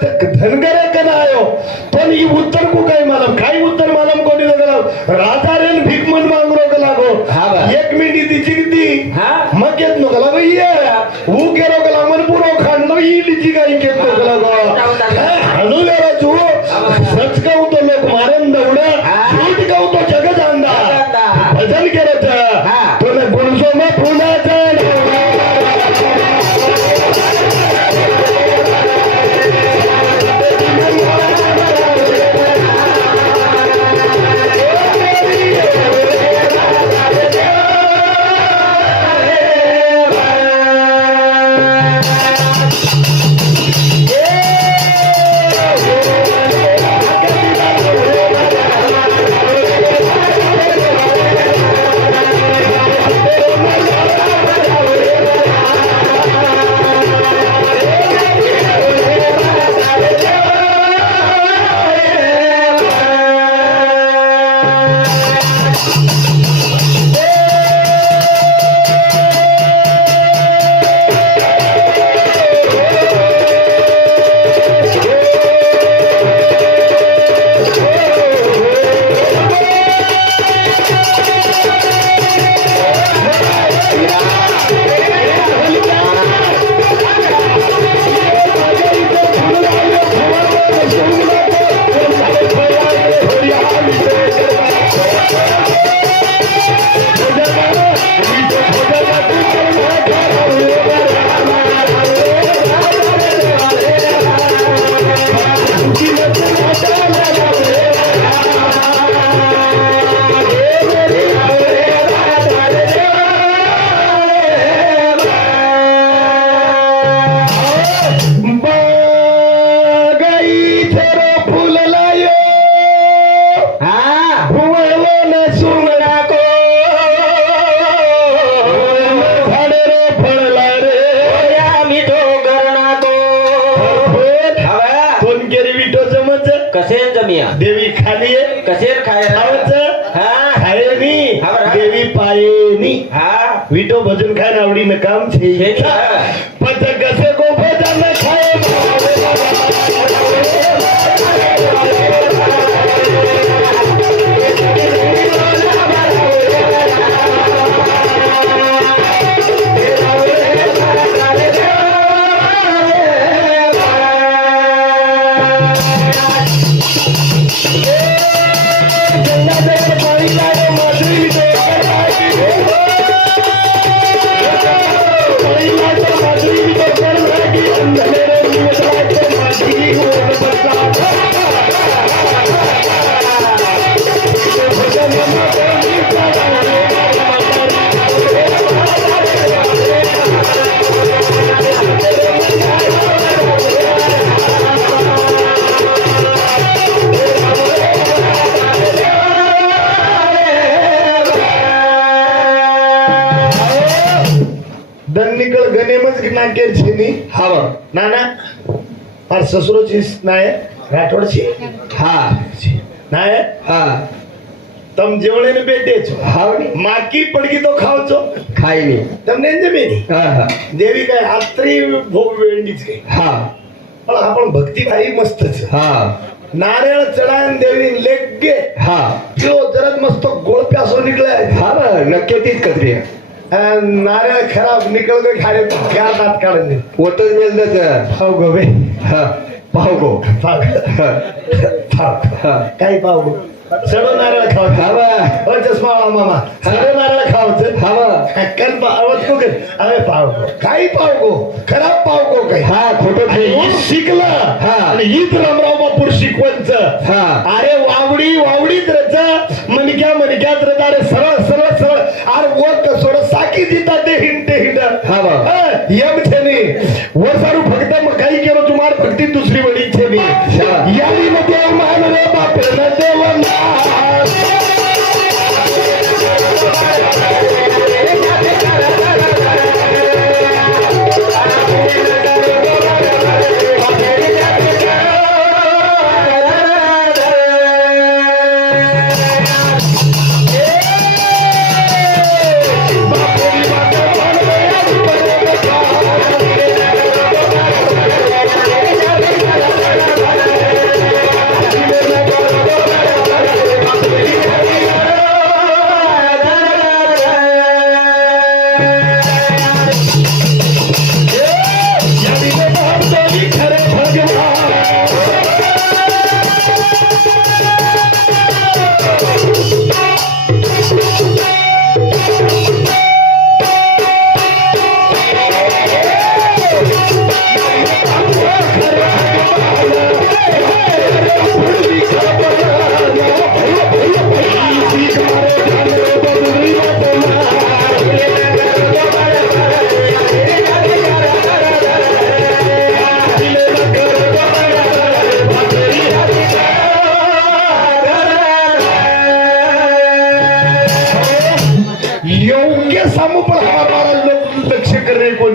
धनगरे कदा आयो पण ही उत्तर को काय मालम काही उत्तर मालम कोणी लागला राजा रेन भीक मन मांगरो का लागो. हा. एक मिनिट किती? हा? मग येत नको लागो ये. ऊ केलो का लागो पुरो खांडलो ही तिची काही केत नको लागो. हळू गेला तू. जमिया देवी खाली कसे खाय हा. खायनी. हा. देवी पायनी. हा. विठो भजन खाय आवडीनं काम છે ससुराची नाही राठोडची? हा. नाही? हा. तम जेवणे में बेटेचो हा माकी पडकी तो खावचो. खायनी तम नेंजे मेनी हा हा. देवी काय आत्री भोग वेंडीच काय? हा. पण आपण भक्ती भारी मस्तच. हा. नारळ चढायन देवी लेगे हा. तो जरत मस्त गोळप्या असो निघलाय. हा ना नक्की तीच कत्री नारळ खराब निकल गए खाडे घ्या दात काढले होतच मेल हो गवे पाहू. काही पाहू. सर्व नारळ खाव खावा चष्मा मामा. सर्व नारळ खावचं हवा कन पावत को अरे पाहुगो काही पाहुगो खराब पाहुगो काही. हा खोट शिकला. आणि हीच रामराव बापूर शिकवणच अरे वावडी वावडीत रच मनक्या मनक्यात रच अरे सरळ सरळ सरळ. अरे वर्क सोड. साकी जिता ते हिंड हिंड. हा बाबा.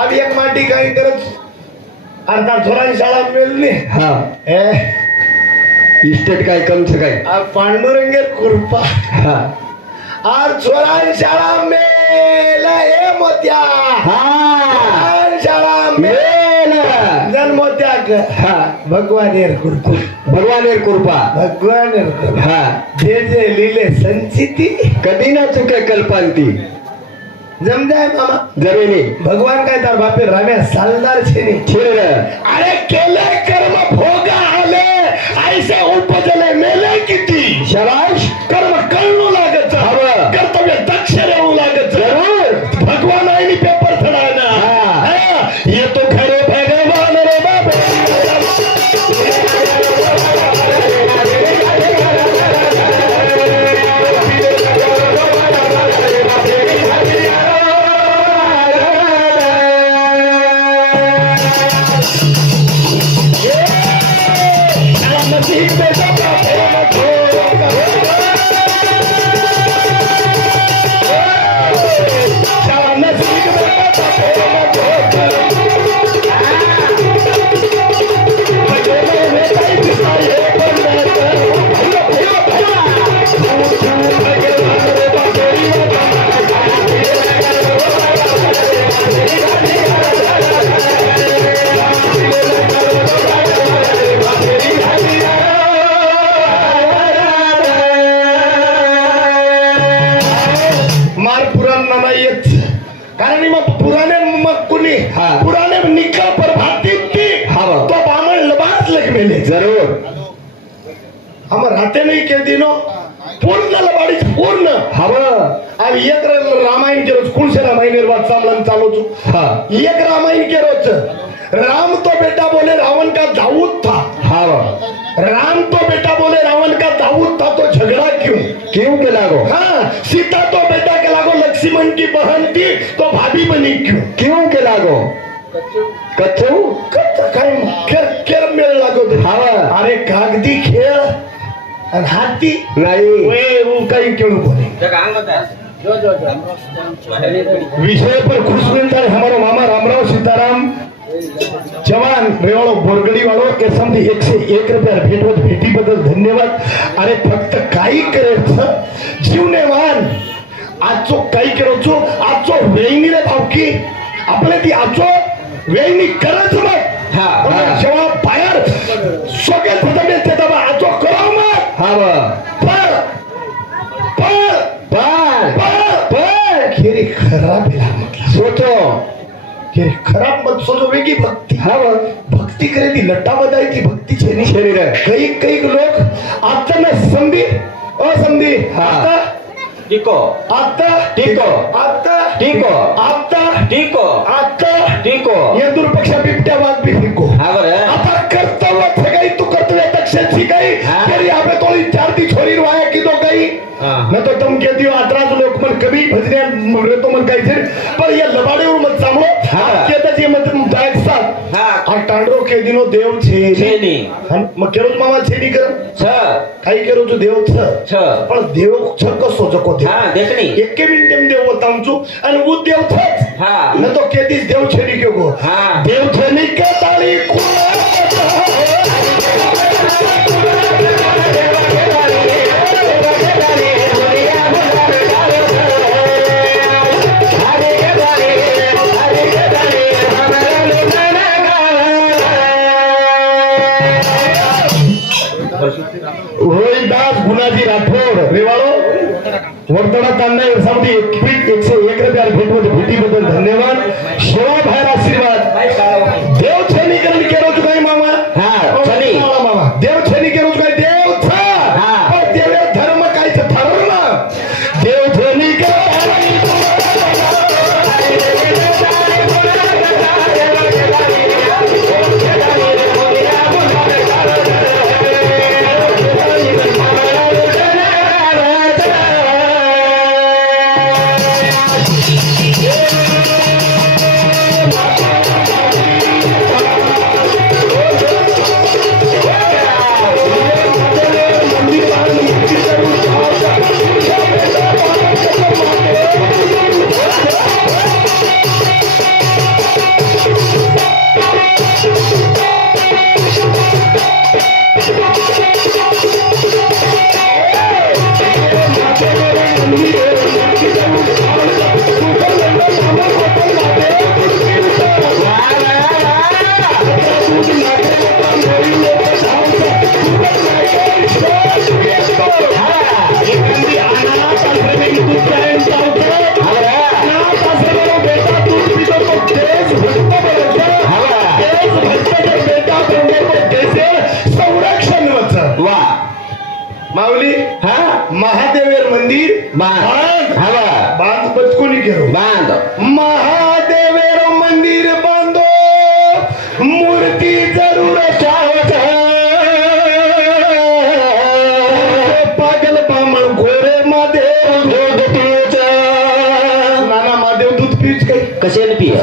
अब एक माटी काही करत अर्धा थोराची शाळा मेलली हा। इस्टेट काय कमच काय पांडुरंगे कृपा आर छोरान शाळा मेल हे मोत्या। शाळा मेल हाँ। भगवान येर कुरपा। भगवान येर कृपा भगवान येर कृपा जे जे लीले संचिती। कदीना चुके कल्पांती। જમ જાય મામા જમીને ભગવાન કઈ તાર બાપે રામે સાલદાર છે ને છે અરે કેલે કર્મ ભોગા આલે આઈસે ઉપજલે મેલે કીધી શરાશ कारण मग पुराने मग कुणी पुराने निकल प्रभाती थी तो बामण लबास लग मेले जरूर. हम रहते नहीं के दिनों पूर्ण. लबाड़ी पूर्ण हव अब एक रामायण के रोज कौन से रामायण निर्वाद सामलन चालू छू एक रामायण के रोज राम तो बेटा बोले रावण का दाऊद था? हाँ राम तो बेटा बोले रावण का दाऊद था तो झगड़ा क्यों? क्यों केला गो? हा सीता तो सिमन की बहन थी तो भाभी बनी क्यों क्यों के लागो? कच्चू? कच्चा काय खेळ खेळ मेळ लागो हा. अरे कागदी खेल और हाथी नहीं. वे वो कहीं क्यों बोले. विषय पर खुश मिलता है हमारा मामा रामराव सीताराम। जवान रेवाड़ो बोरगडी वालों के समझ एक से एक रुपया भेटवत बदल धन्यवाद। अरे भक्त काई काही करायचं जीवनेवान आजचो काही करचो आजचो वेळनी रे भावकी. आपले ती आजचो वेळनी करच मग जेव्हा बाहेर सोगे फटके ते दबा आजचो कराव मग हा पण पण पण खेरी खराब सोचो. हे खराब मत सोचो वेगळी भक्ती. हा भक्ती करे ती लट्टामध्ये आहे ती भक्ती छेनी. शरीर काही काही लोक आता ना संधी असंधी. आता टिको आता टिको आता टिको आता टिको आता टिको येंदूरपेक्षा बिबट्या वाद बी टिको आता कर्तव्य थे गई तू कर्तव्य तक्षण सी गई तेरी हमें तो चार दी छोरी रोया की तो गई मैं तो तुम कहती हूँ अतराज लोग मन कभी भजने मृतो मन गई थे पर ये लबाड़े और मत सामलो હા આ ટાંડરો કે દીનો દેવ છે છેની અને મ કેરો જ મામા છેડી કર છ કાઈ કેરો છું દેવ છ છ પણ દેવ છ કસો જકો દેવ હા દેખણી એકે મિનિટ એમ દેવ બતાવું છું અને હું દેવ છે જ. હા ન તો કેતી જ દેવ છેડી ગયો ગો હા દેવ છેડી કે તાળી કુળા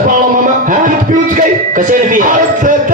Dat mama. Heb je het bloed gegeven?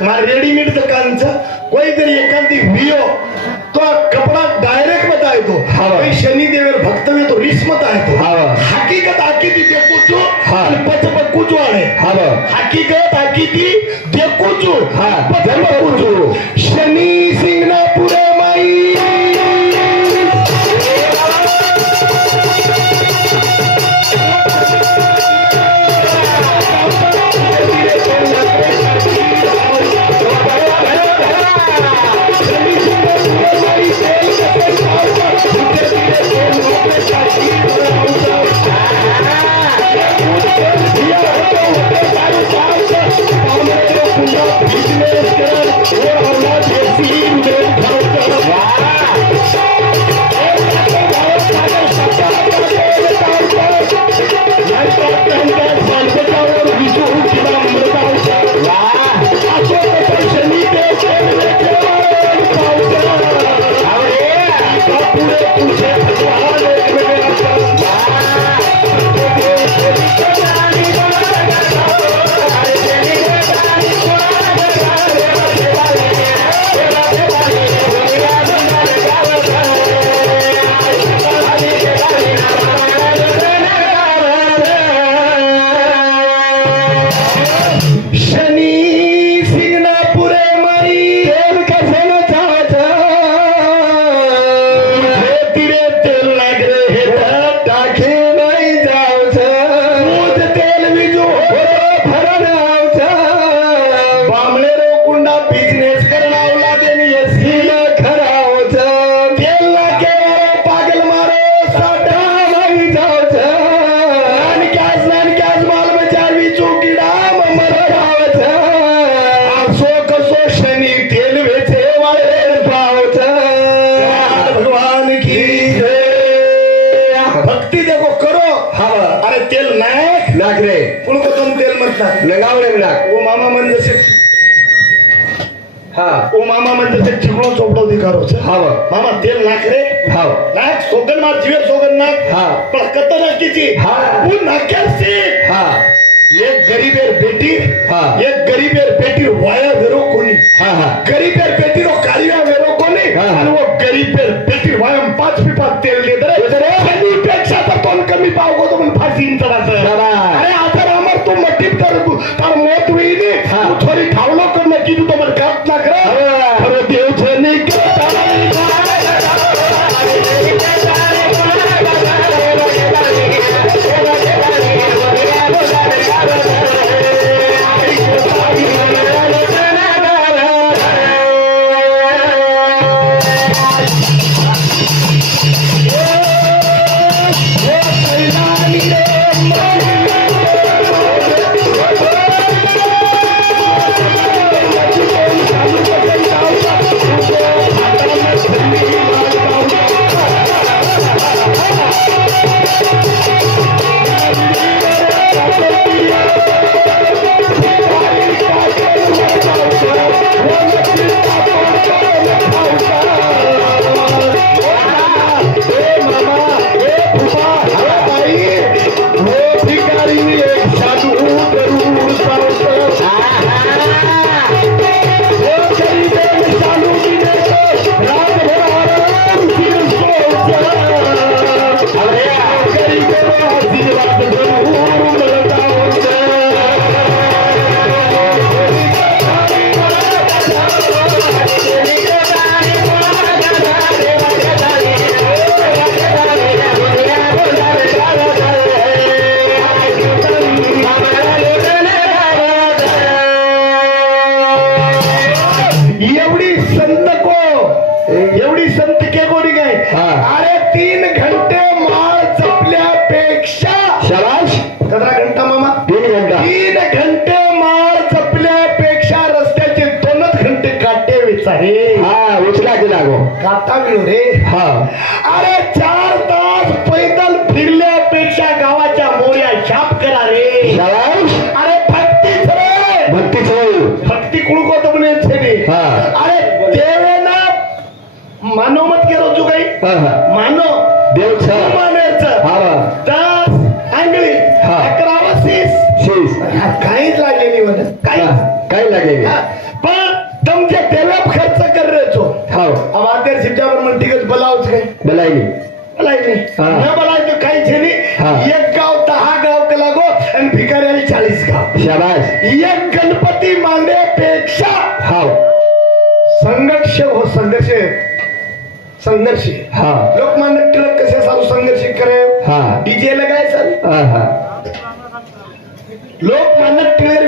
मार रेडीमेड दुकानचं कोणीतरी एखादी विओ तो कपडा डायरेक्ट मत आहे तो. भाई शनी भक्त में तो रिस मत आहे तो. हकीकत हकीती देखूचू आणि पचपट कुचू आहे हकीकत हकीती देखूचू पचपट कुचू देखो करो। हाँ. अरे तेल नायक नाक रे. पुणको तुम तेल मत ना म्हणतात नगावळे नाक. वो मामा म्हणजे जसे हाँ. वो मामा म्हणजे ते ठिकणो चोपडो दिकारो हाँ. मामा तेल नाक रे. हाँ. नाक सोगन मार जीवन सोगन नाक. हा. पण कत नाकीची? हा. तू नाक्यासी हा. एक गरीबेर बेटी हा. एक गरीबेर बेटी वाया वेरो हाँ हाँ. गरीब गरीबेर बेटी रो कालिया वेरो हाँ हाँ. वो गरीब गरीबेर बेटी वाया हम पाच पिपा तेल लेते हैं लेते रे. मी पावगो तो पण फाशी चढायचं अरे आता आम्हाला तो मटीत तर तर मोत होईल थोडी ठावलो कर नक्की तू तो Yeah. मला इथं काही ठेवी एक गाव दहा गाव लागो आणि भिकाऱ्याला चाळीस गाव. शाबास. एक गणपती मांडण्यापेक्षा हा. हो. संघर्ष हो संघर्ष. संघर्ष. हा. लोकमान्य टिळक कसे सारू संघर्ष करे डीजे लगायचा हा. लोकमान्य टिळक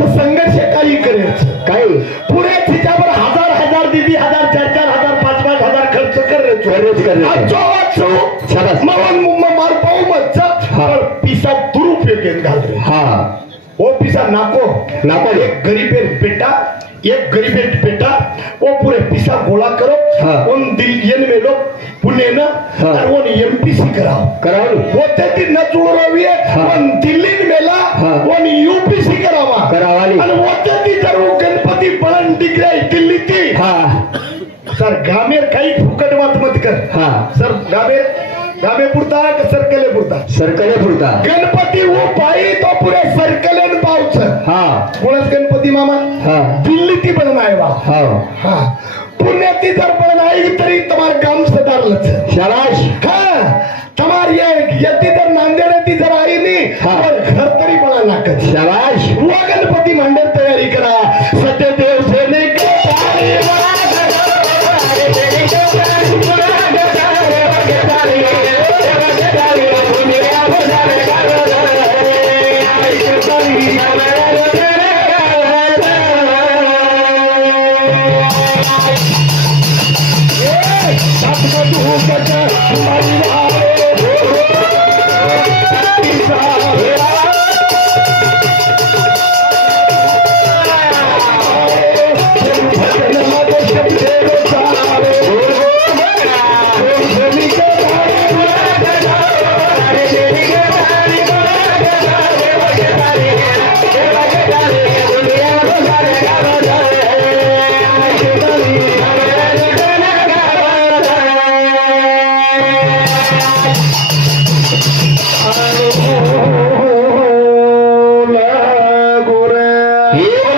पण संघर्ष काही करायचं काय पुरे तिच्यावर हजार हजार दीदी हजार चार चार हजार पाच पाच हजार खर्च करायचो. मवन मुम्मा मार पाऊ मच्च हा. पण पिसा दुरुपयोग घाल हा. ओ पिसा नाको. नाको. एक गरीबेर बेटा. एक गरीबेर बेटा वो पूरे पिसा गोला करो हा. उन दिल में लोग पुणे न हा. और वो एमपीसी कराओ करावं वो ते न जुळवावी हा. पण दिल्लीत मेला हा. पण युपीसी करावा करावाली आणि वचती जर वो गणपती पळण डिग्रे दिल्ली ती हा सर गामेर काही फुकट वात मत कर हा सर गामेर धामे पुरता के सरकले पुरता? सरकले पुरता. गणपती वो पाई तो पूरे सरकले न पाऊच हां. मुळात गणपती मामा हां. दिल्ली ती पण नाही वा हां. हां. पुण्याती जर पण नाही तरी तुम्हार काम सदारलच. शाबाश हां. तुम्हार ये यती तर नांदेडती जर आई नी पण घर तरी पण नाकत शाबाश वो गणपती मांडर तयारी करा. सते हे